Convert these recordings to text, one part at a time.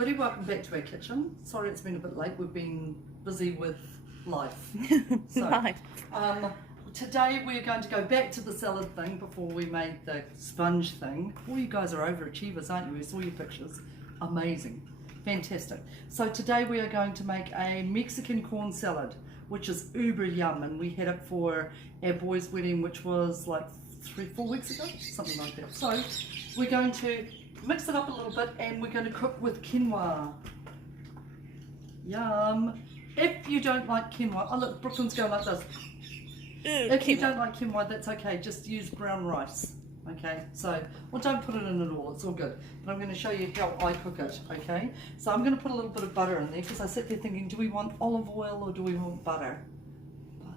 Buddy, welcome back to our kitchen. Sorry it's been a bit late, we've been busy with life. So, Life. Today we're going to go back to the salad thing before we made the sponge thing. All you guys are overachievers, aren't you? We saw your pictures. Amazing. Fantastic. So today we are going to make a Mexican corn salad, which is uber yum, and we had it for our boys' wedding, which was like 3-4 weeks ago, something like that. So we're going to mix it up a little bit and we're going to cook with quinoa. Yum. If you don't like quinoa, oh look, Brooke-Lyn's going like this. If you don't like quinoa, that's okay, just use brown rice. Okay, so, well, don't put it in at all, it's all good. But I'm going to show you how I cook it, okay? So I'm going to put a little bit of butter in there because I sit there thinking, do we want olive oil or do we want butter? Butter.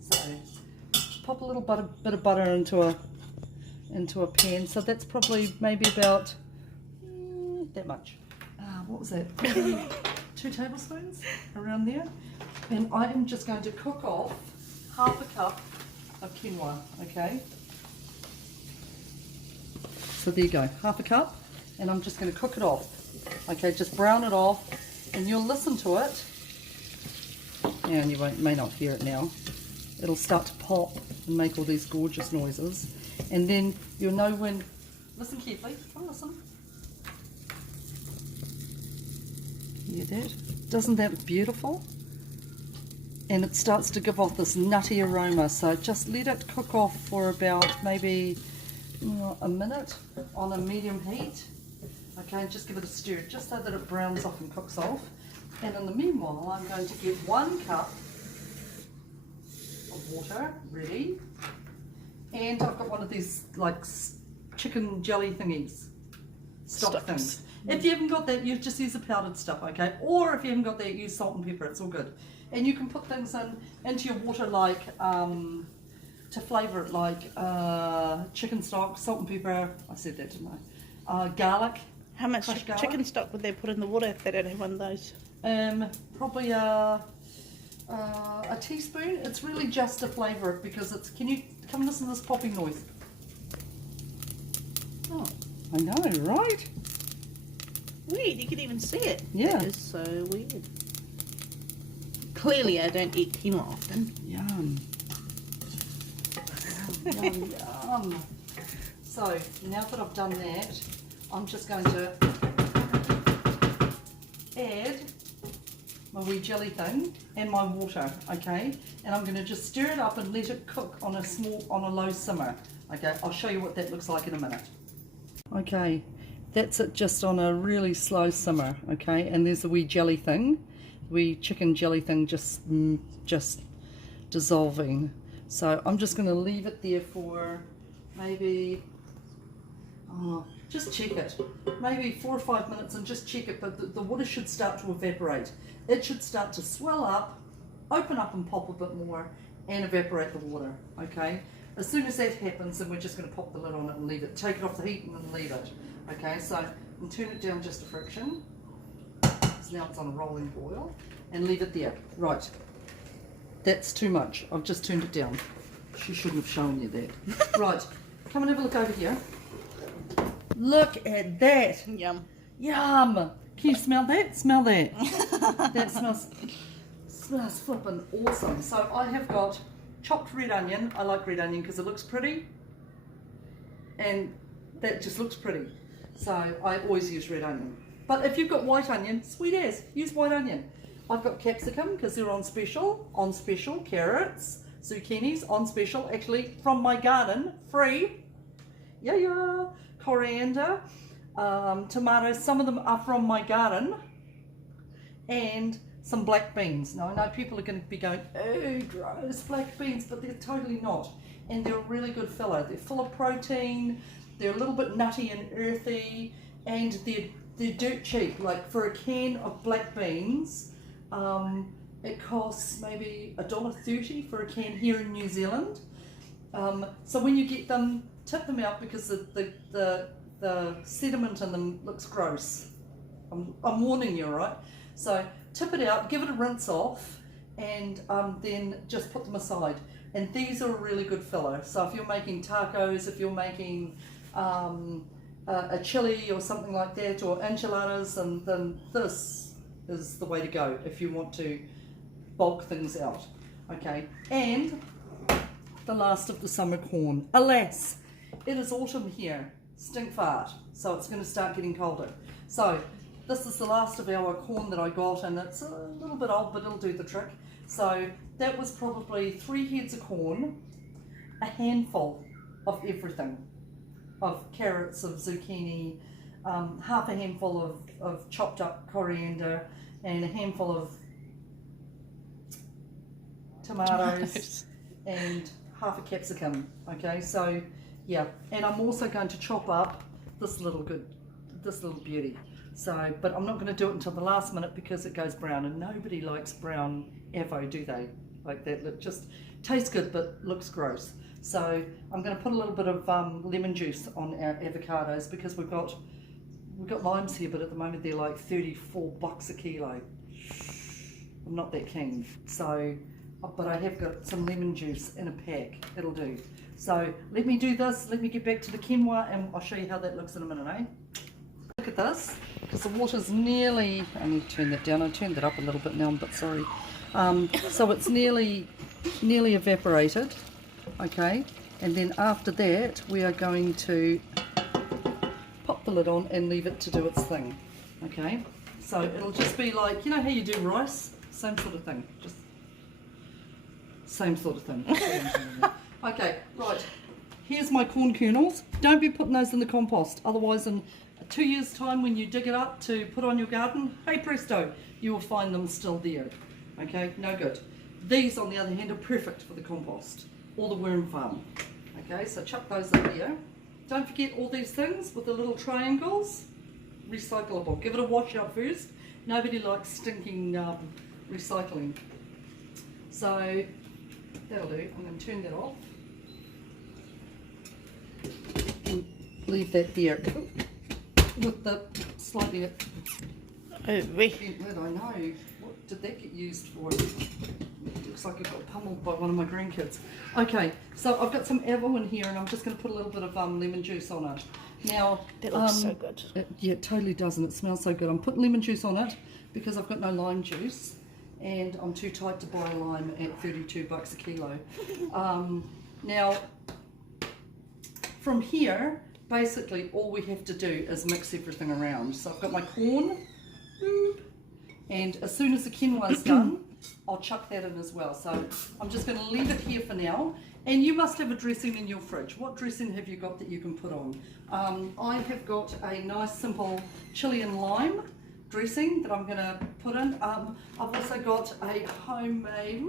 So, pop a little bit of butter into a pan. So that's probably maybe about that much. What was that? 2 tablespoons, around there. And I am just going to cook off half a cup of quinoa, okay? So there you go, half a cup, and I'm just going to cook it off. Okay, just brown it off, and you'll listen to it, and you may not hear it now. It'll start to pop and make all these gorgeous noises, and then you'll know when. Listen carefully. Oh, listen. Hear that? Doesn't that look beautiful? And it starts to give off this nutty aroma. So just let it cook off for about maybe a minute on a medium heat. Okay, just give it a stir just so that it browns off and cooks off. And in the meanwhile, I'm going to get 1 cup of water ready, and I've got one of these like chicken jelly thingies, stock things. If you haven't got that, you just use the powdered stuff, okay? Or if you haven't got that, use salt and pepper, it's all good. And you can put things into your water like to flavour it, like chicken stock, salt and pepper. I said that, didn't I? Garlic. How much chicken stock would they put in the water if they don't have one of those? Probably a teaspoon. It's really just to flavour it because it's. Can you come listen to this popping noise? Oh, I know, right? Weird, you can even see it. Yeah. That is so weird. Clearly, I don't eat quinoa often. Yum. Yum, yum. So, now that I've done that, I'm just going to add my wee jelly thing and my water, okay? And I'm going to just stir it up and let it cook on a low simmer, okay? I'll show you what that looks like in a minute. Okay, that's it, just on a really slow simmer, okay? And there's a wee jelly thing, wee chicken jelly thing just dissolving. So I'm just going to leave it there for maybe, just check it, maybe 4 or 5 minutes and just check it, but the water should start to evaporate. It should start to swell up, open up and pop a bit more and evaporate the water, okay? As soon as that happens, then we're just going to pop the lid on it and leave it, take it off the heat and then leave it, okay? So, and turn it down just a fraction. So now it's on a rolling boil, and leave it there. Right, that's too much. I've just turned it down. She shouldn't have shown you that. Right, come and have a look over here. Look at that. Yum. Yum. Can you smell that? Smell that. That smells flippin' awesome. So I have got chopped red onion. I like red onion because it looks pretty, and that just looks pretty. So I always use red onion. But if you've got white onion, sweet as, use white onion. I've got capsicum because they're on special, carrots, zucchinis, on special, actually from my garden, free. Yeah. Corriander, tomatoes, some of them are from my garden, and some black beans. Now I know people are going to be going, oh gross, black beans, but they're totally not. And they're a really good filler. They're full of protein, they're a little bit nutty and earthy, and they're dirt cheap. Like for a can of black beans, it costs maybe $1.30 for a can here in New Zealand. So when you get them, tip them out because the sediment in them looks gross. I'm warning you, right? So tip it out, give it a rinse off, and then just put them aside. And these are a really good filler. So if you're making tacos, if you're making a chili or something like that, or enchiladas, and then this is the way to go if you want to bulk things out. Okay, and the last of the summer corn. Alas, it is autumn here, stink fart, so it's going to start getting colder. So this is the last of our corn that I got, and it's a little bit old, but it'll do the trick. So that was probably 3 heads of corn, a handful of everything, of carrots, of zucchini, half a handful of chopped up coriander, and a handful of tomatoes and half a capsicum. Okay, so yeah, and I'm also going to chop up this little beauty. So, but I'm not going to do it until the last minute because it goes brown, and nobody likes brown avo, do they? Like that, it just tastes good but looks gross. So I'm going to put a little bit of lemon juice on our avocados because we've got limes here, but at the moment they're like $34 a kilo. I'm not that keen. So, but I have got some lemon juice in a pack. It'll do. So let me do this. Let me get back to the quinoa, and I'll show you how that looks in a minute, eh? Look at this, because the water's nearly. I need to turn that down. I turned it up a little bit now. I'm a bit sorry. So it's nearly evaporated. Okay, and then after that we are going to pop the lid on and leave it to do its thing. Okay, so it'll just be like, you know how you do rice, same sort of thing, just same sort of thing. Okay, right, here's my corn kernels. Don't be putting those in the compost, otherwise in 2 years time when you dig it up to put on your garden, hey presto, you will find them still there. Okay, no good. These on the other hand are perfect for the compost or the worm farm. Okay, so chuck those up here. Don't forget all these things with the little triangles, recyclable. Give it a wash out first. Nobody likes stinking recycling. So that'll do. I'm going to turn that off. And leave that there with the slightly bent lid. I know. What did that get used for? Looks like it got pummeled by one of my grandkids. Okay, so I've got some avo in here, and I'm just going to put a little bit of lemon juice on it. Now, that looks so good. Yeah, it totally does, and it smells so good. I'm putting lemon juice on it because I've got no lime juice, and I'm too tight to buy lime at $32 a kilo. Now, from here, basically all we have to do is mix everything around. So I've got my corn, and as soon as the quinoa is done, I'll chuck that in as well. So I'm just going to leave it here for now. And you must have a dressing in your fridge. What dressing have you got that you can put on? I have got a nice simple chilli and lime dressing that I'm going to put in. I've also got a homemade,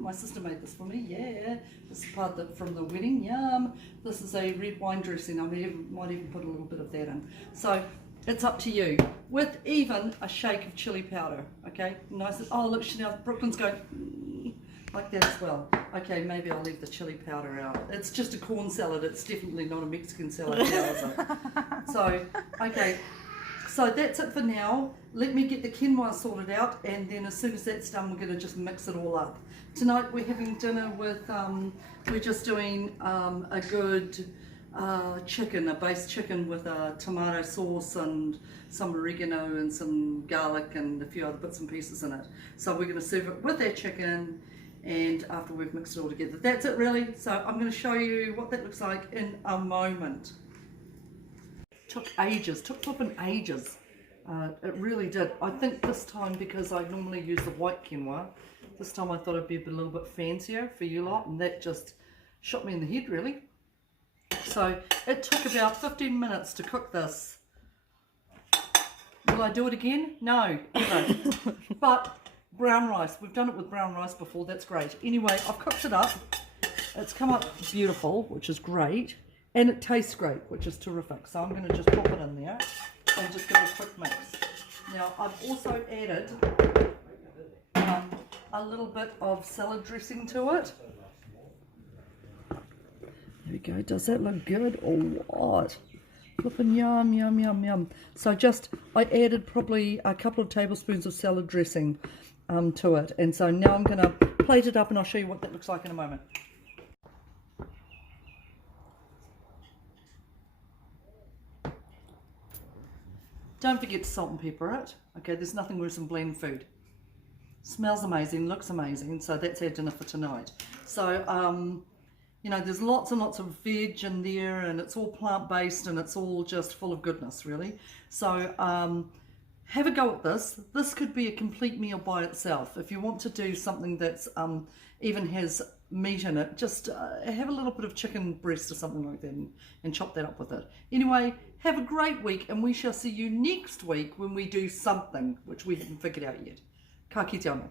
my sister made this for me, yeah. This is part from the wedding, yum. This is a red wine dressing. I might even put a little bit of that in. So it's up to you, with even a shake of chili powder, okay? Nice. Oh, look, Chanel, Brooke-Lyn's going like that as well. Okay, maybe I'll leave the chili powder out. It's just a corn salad. It's definitely not a Mexican salad now, is it? So, okay. So that's it for now. Let me get the quinoa sorted out, and then as soon as that's done, we're going to just mix it all up. Tonight we're having dinner with, we're just doing a good chicken, a based chicken with a tomato sauce and some oregano and some garlic and a few other bits and pieces in it. So we're going to serve it with that chicken, and after we've mixed it all together. That's it really. So I'm going to show you what that looks like in a moment. Took ages, took flipping ages. It really did. I think this time, because I normally use the white quinoa, this time I thought it'd be a little bit fancier for you lot, and that just shot me in the head really. So it took about 15 minutes to cook this. Will I do it again? No, never. But brown rice, we've done it with brown rice before, that's great. Anyway, I've cooked it up. It's come up beautiful, which is great. And it tastes great, which is terrific. So I'm going to just pop it in there and just give it a quick mix. Now I've also added a little bit of salad dressing to it. There we go. Does that look good or what? Flipping yum, yum, yum, yum. So I added probably a couple of tablespoons of salad dressing to it. And so now I'm going to plate it up, and I'll show you what that looks like in a moment. Don't forget to salt and pepper it. Okay, there's nothing worse than bland food. Smells amazing, looks amazing, so that's our dinner for tonight. So, you know, there's lots and lots of veg in there, and it's all plant-based, and it's all just full of goodness, really. So, have a go at this. This could be a complete meal by itself. If you want to do something that's even has meat in it, just have a little bit of chicken breast or something like that and chop that up with it. Anyway, have a great week, and we shall see you next week when we do something which we haven't figured out yet. Ka kite anō.